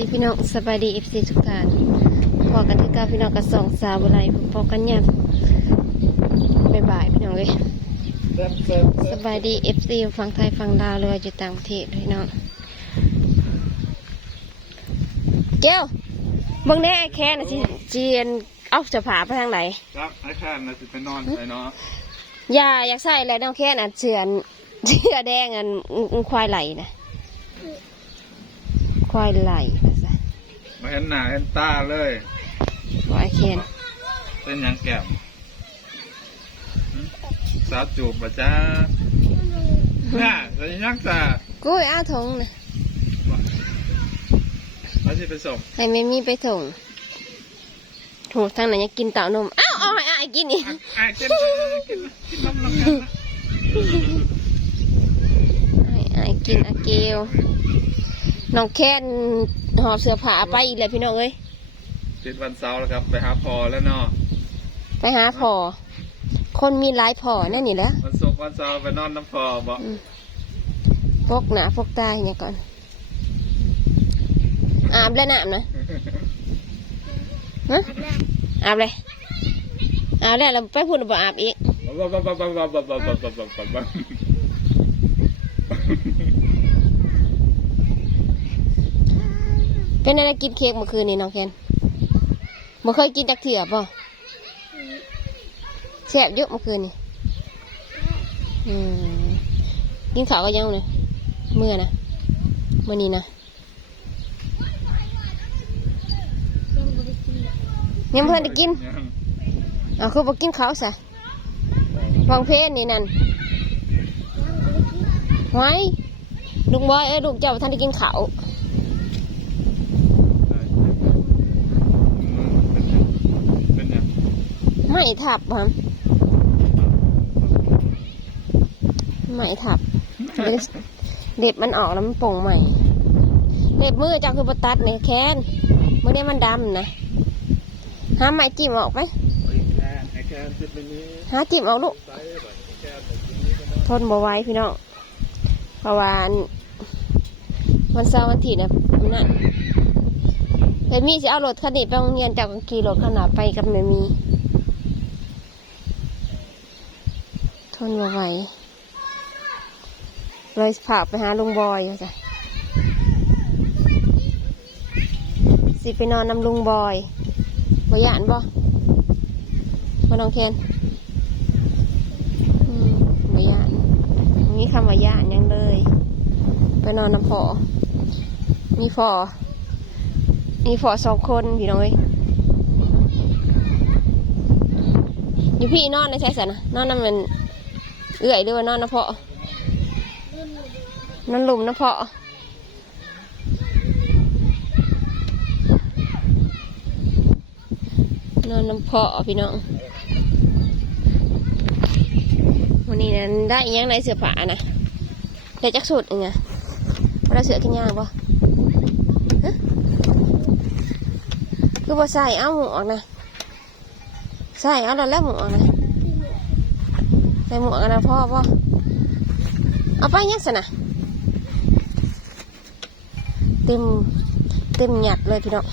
ดีพี่น้องสบายดีเอฟซีทุกท่านพอกันที่เก้าพี่น้องกับสองสาวอะไรพอกันเนี่ยบายบายพี่น้องเลยสบายดีเอฟซีฝั่งไทยฝั่งลาวเลยว่าอยู่ต่างประเทศพี่น้องเก้วเบิ่งแน่ไอ้แค่น่ะสิเจียนเอาจะผาไปทางไหนครับไอ้แค่น่ะสิไปนอนไปเนาะอย่าอยากใส่แล้วน้องแค่น่ะเชือนเชือแดงอันอันควายไหลนะควายไหลนะซะ มาเห็นหน้าเห็นตาเลยบอกไอ้แคนเป็นหยังแก้มหึสาวจูบปะจ้าน่ะจะยังจ้ากุ้ยอ้าทงนะเขาจะไปส่งให้ไม่มีไปถงถูกทางไหนยังกินเต่านมอ้าวเอาให้อายกินอีกไอ้กินกินกินนมน้ำกันนะให้อายกินอาเกลน้องแค้น หอบเสื้อผ้าไปอีกเลยพี่น้องเอ้ยติดวันเสาร์แล้วครับ ไปหาพอแล้วเนาะไปหาพอคนมีหลายพอนั่นนี่แหล้ววันศุกร์วันเสาร์ไปนอนน้ำพอบ่พกหนาพกตาอย่างก่อน อาบแล้วน้ำนะฮะอาบเลยอาบแล้วเราไปพูดบ่อาบอีกบ้าบ้าบ้าบ้าบ้าบ้าบ้าบ้าบ้าบ้าบ้ เป็นอะไรกินเค้กเมื่อคืนนี่น้องแคนบ่เคยกินจักเถื่อป่ะแซ่บเยอะเมื่อคืนนี่อืมกินข้าวก็ยังเลยเมื่อนะเมื่อนี้นะยังเพื่อนได้กินยังอะคือบ่กินข้าวซะฟังเพลงนี่นั่นไว้ลูกบอยเอ้ยลูกเจ้าบ่ท่านได้กินข้าว เป็นยัง ไม่ทับครับไม่ทับ เด็บเด็บมันออกแล้วมันโป่งใหม่เด็บมือเจ้าคือปตัดเนี่ยแค้นเมื่อนี้มันดำนะหาไม้จิ้มออกไปไอ้แค่ติดไปนี้หาจิ้มออกลูกใส่แบบไอ้แค่ติดไปนี้ก็ได้ทนบ่ไหว้พี่น้องเพราะว่าอันวันเสาร์วันอาทิตย์นะมันนั่นแต่มีจะเอารถคันนี้ไปโรงเรียนจากกันขี่รถขนาดไปกับแม่มี ท นบ่ไหวเลยฝากไปหาลุงบอยว่าจ้ะสิไปนอนนำลุงบอยบ่ยานบ่บ่น้องเคนอืมบ่ยานมีคำว่าย่านยังเลย ไปนอนน้ำพอมีพอมีพอสองคนพี่น้องเอ้ยอยู่พี่นอนในใช่สนะนอนน้ำมัน เอื่อยหรือว่านอนน้ำพอนอนหลุมน้ำพอนอนน้ำพอพี่น้องวันนี้นั้นได้ยังในเสือผ้านะได้จักสุดเองอะว่าเสื้อกันยางปะฮะคือว่าใส่เอาหมวกนะใส่เอาแล้วแล้วหมวกนะ ใส่หมวกนะพ่อปะเอาไปยังสนะเต็มเต็มหยัดเลยพี่น้อง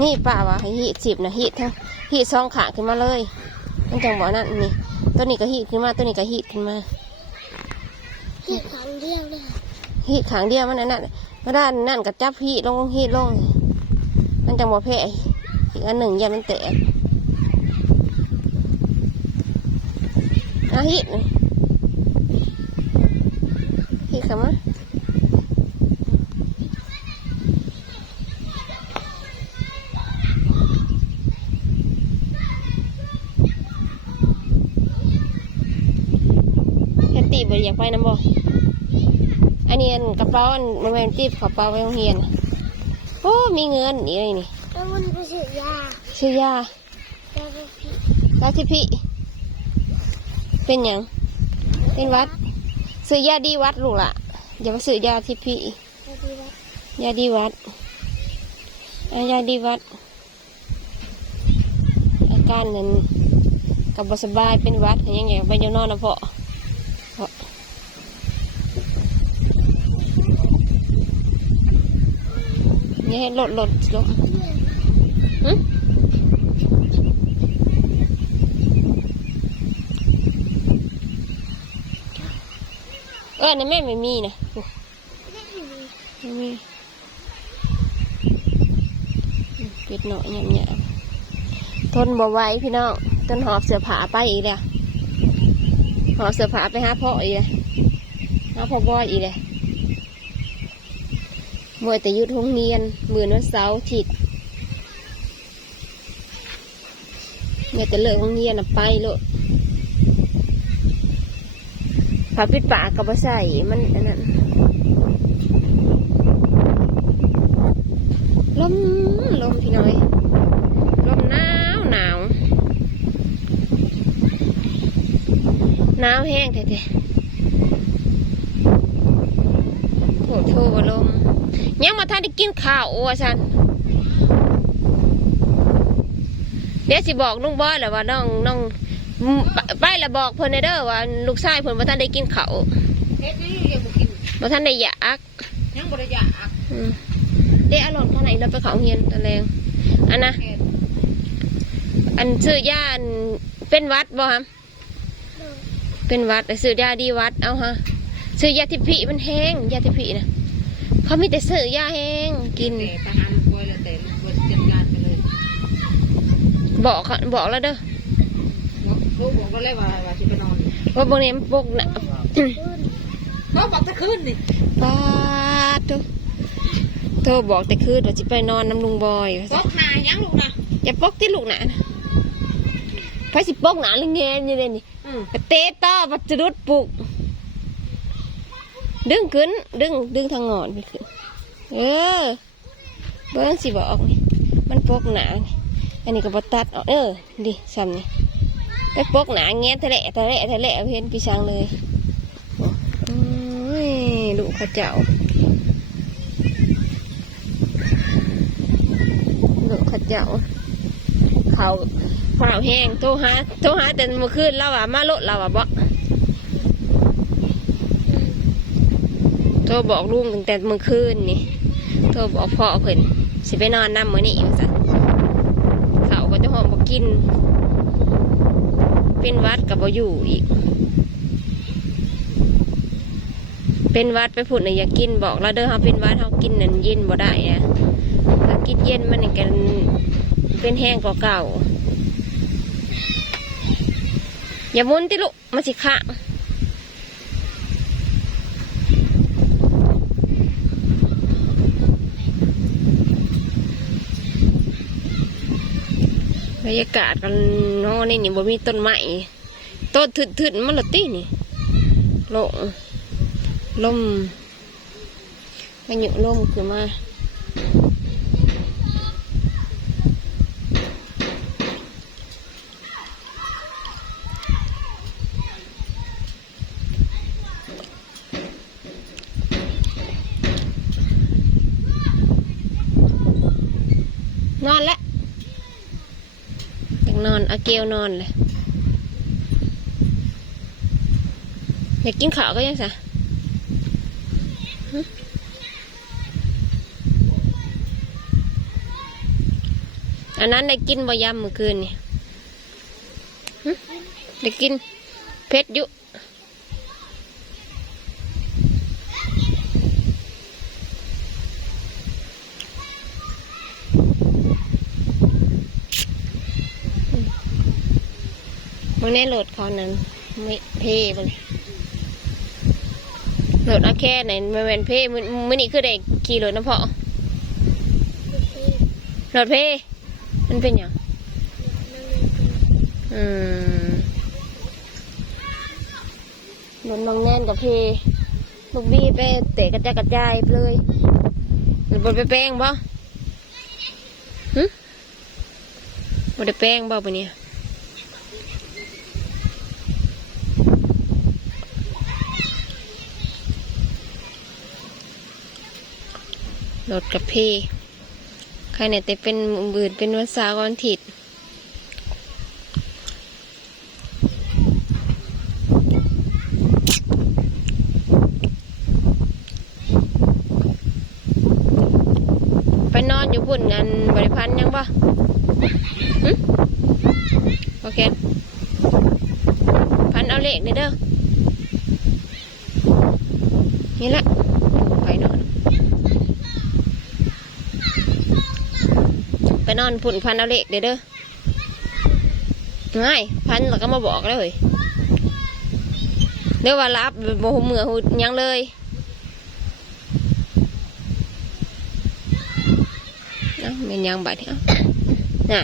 นี่ป้าวะให้หีดสิบนะหีดทั้งหีดซองขาขึ้นมาเลยมันจังบอกนั่นนี่ตัวนี้ก็หีดขึ้นมาตัวนี้ก็หีดขึ้นมาที่ครั้งเดียวเลยค่ะหีดขางเดียวมันนั่นน่ะก็ด้านนั่นกับจับหีดลงหีดลงมันจังบ่แพ้อีกอันหนึ่งอย่ามันแตก อะหีดนี่หีดเข้ามาเฮ็ดตีบอยากไปน้ำบ่อันนี้อันกระเป๋าอันมันเป็นตีบกระเป๋าไปโรงเรียนโอ้มีเงินนี่เลยนี่แล้วมันไปซื้อยาซื้อยาแล้วก็พี่ลาทิพิ เป็นหยัง เป็นหวัด ซื้อยาดีวัดลูกละอย่าไปซื้อยาทิพิแล้วดีว่ายาดีวัดเอายาดีวัด อาการนั้นกับบสบายเป็นหวัดยังไงไปยังนอนนะพ่อพ่ออย่าให้หลดหลดลงหึ เออในแม่ไม่มีนะโอ้ไม่มีปิดหน่อยหยาบๆทนบ่ไหวพี่น้องต้นหอบเสือผาไปอีกแล้วหอบเสือผาไปหาพ่ออีกเลยหาพ่อบอยอีกเลยเมื่อแต่หยุดโรงเรียนมือวันเสาร์อาทิตย์เมื่อแต่เลิกโรงเรียนน่ะไปโลดผ้าปิดปากกับบ่ใส่มันอันนั้นลมลมพี่น้อยลมหนาวหนาวหนาวแห้งแท้ๆโถโถลมยังมาท่านได้กินข้าวอะฉันเดี๋ยวสิบอกลุงบอยแหละว่าน้องน้อง ไปไปแล้วบอกเพิ่นเด้อว่าลูกชายเพิ่นบ่ทันได้กินข้าวเฮ็ดนี่ยังบ่กินบ่ทันได้อยากยังบ่ได้อยากอืมเด้อารมณ์ข้างไหนเราไปเขาเฮียนตะแรงอันนะเฮ็ดอันซื้อยาอันเป็นหวัดบ่ฮะเป็นหวัดแต่ซื้อยาดีหวัดเอาฮะซื้อยาทิพิมันแห้งยาทิพินะเขามีแต่ซื้อยาแห้งกินแต่ทหารป่วยแล้วแต่ป่วยจัดการไปเลยบอกเขาบอกแล้วเด้อบอก ลูกบอกก็เลยว่าว่าสิไปนอนว่าบางเนี้มันปกนะก็บอกตะคืนนี่ป้าดโตโทรบอกแต่คืนว่าจะไปนอนน้ำลุงบอยว่าตซะกหนายังลูกนะอย่าปกที่ลูกหนานะไปสิปกหนาเลยเงี้ยนี่เลยนี่อืมไปเตะต่อปัจจุดปลุก ดึงขึ้น ดึงดึงทางงอนไปขึ้นเออ เบิ้งสิบอกนี่มันปกหนานี่อันนี้ก็บตัดออกเออ ดิซ้ำนี่ ไปปกหนาเงี้ยทะเลทะเลทะเลเห็นพี่ช้างเลยโอ้ยลูข้าเจ้าลูข้าเจ้า เขาเราแห้งโทรหาโทรหาแต่เมื่อคืนเราอะมาลดเราอะบ่โทรบอกลุงตั้งแต่เมื่อคืนนี่โทรบอกพ่อเพิ่นสิไปนอนน้ำมื้อนี้อยู่ซะเขาก็จะหอมบ่กิน เป็นวัดกับบ่อยู่อีก เป็นวัดไปพูดน่ยอย่ากินบอกแล้วเด้อเขาเป็นวัดเขากินนั่นเย็นบ่ได้อะถ้ากินเย็นมันกันเป็นแห้งกว่าเก่า อย่ามุนติลุมาสิคะ บรรยากาศกันโน่นนี่นี่บ่มีต้นไม้ต้นทึดๆมันละตีนี่ลงลมพายุลมขึ้นมา นอนแล้ว อาเกลนอนเลย อยากกินข้าวก็ยังสะอันนั้นได้กินบ่ยำเมื่อคืนนี่ได้กินเพชรยุ มึงแน่โหลดเขานั้นไม่เพ่บ่เลยโหลดเอาแค่ไหนมันเป็นเพ่มือมือนี่คือได้ขี่โหลดน้ำเพาะโหลดเพ่มันเป็นอย่างอืมโหลดบางแน่นกับเพ่ลูกบี้ไปเตะกระจายกระจายไปเลยหรือบนไปแป้งบ่หึบนไปแป้งบ่ปะเนี่ย รถกับพี่ใครเนี่ยแต่เป็นบืนเป็นวันเสาร์วันอาทิตย์ไปนอนอยู่พุ่นงานบริพันธ์ยังบ่หึโอเค พันเอาเลขนี่เด้อนี่แหละ ไปนอน ไป นอนพุ่นพันเอาเลขเด้อเด้อง่ายพันแล้วก็มาบอกเลยเดี๋ยวว่ารับโมโหเมือหูยังเลยเอ้าเป็นยังบัดเนี่ยน่ะ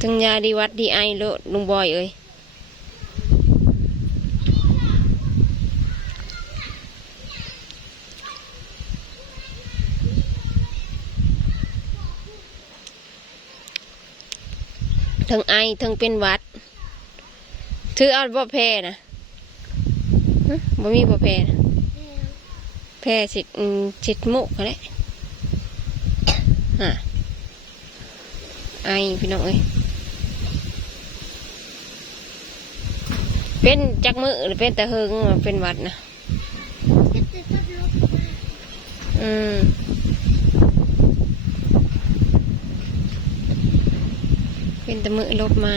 ทั้งยาดีวัดดีไอโลลุงบอยเอ้ย ทั้งไอทั้งเป็นวัด ถือเอาบ่แพ้นะบ่มีบ่แพ้นะแพ้สิอืมสิดมุกก็ได้ฮะไอพี่น้องเอ้ยเป็นจักมือหรือเป็นต่เฮงเป็นวัดนะอืม เป็นแต่มือลบมา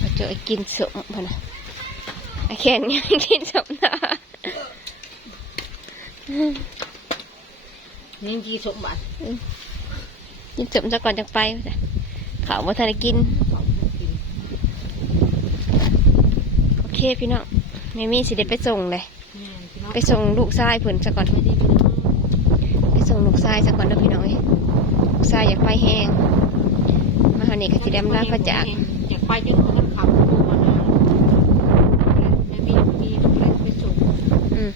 มาเจอกินสมพะนะไอแคนยังกินสมนะนี่จีสมบัติกินสมซะก่อนจังไปจ้ะเขาบ่ทันได้กิน โอเคพี่น้องแม่มี่สิเด็ไปส่งเลย ไปส่งลูกชายเพิ่นซะก่อน ไปส่งลูกชายซะก่อนเด้อพี่น้องเอ้ยลูกชายอยากไปแห้งมาหานี่ก็สิได้มลาพระจากอยากไปจนเขาต้องขับรถมานะแล้วมีมีแล้วไปส่งอืม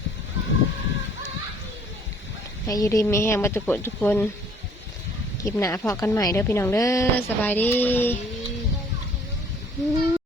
ให้อยู่ดีมีแห้งมาทุกคนทุกคนคลิปหนาพอกันใหม่เด้อพี่น้องเด้อสบายดีอืม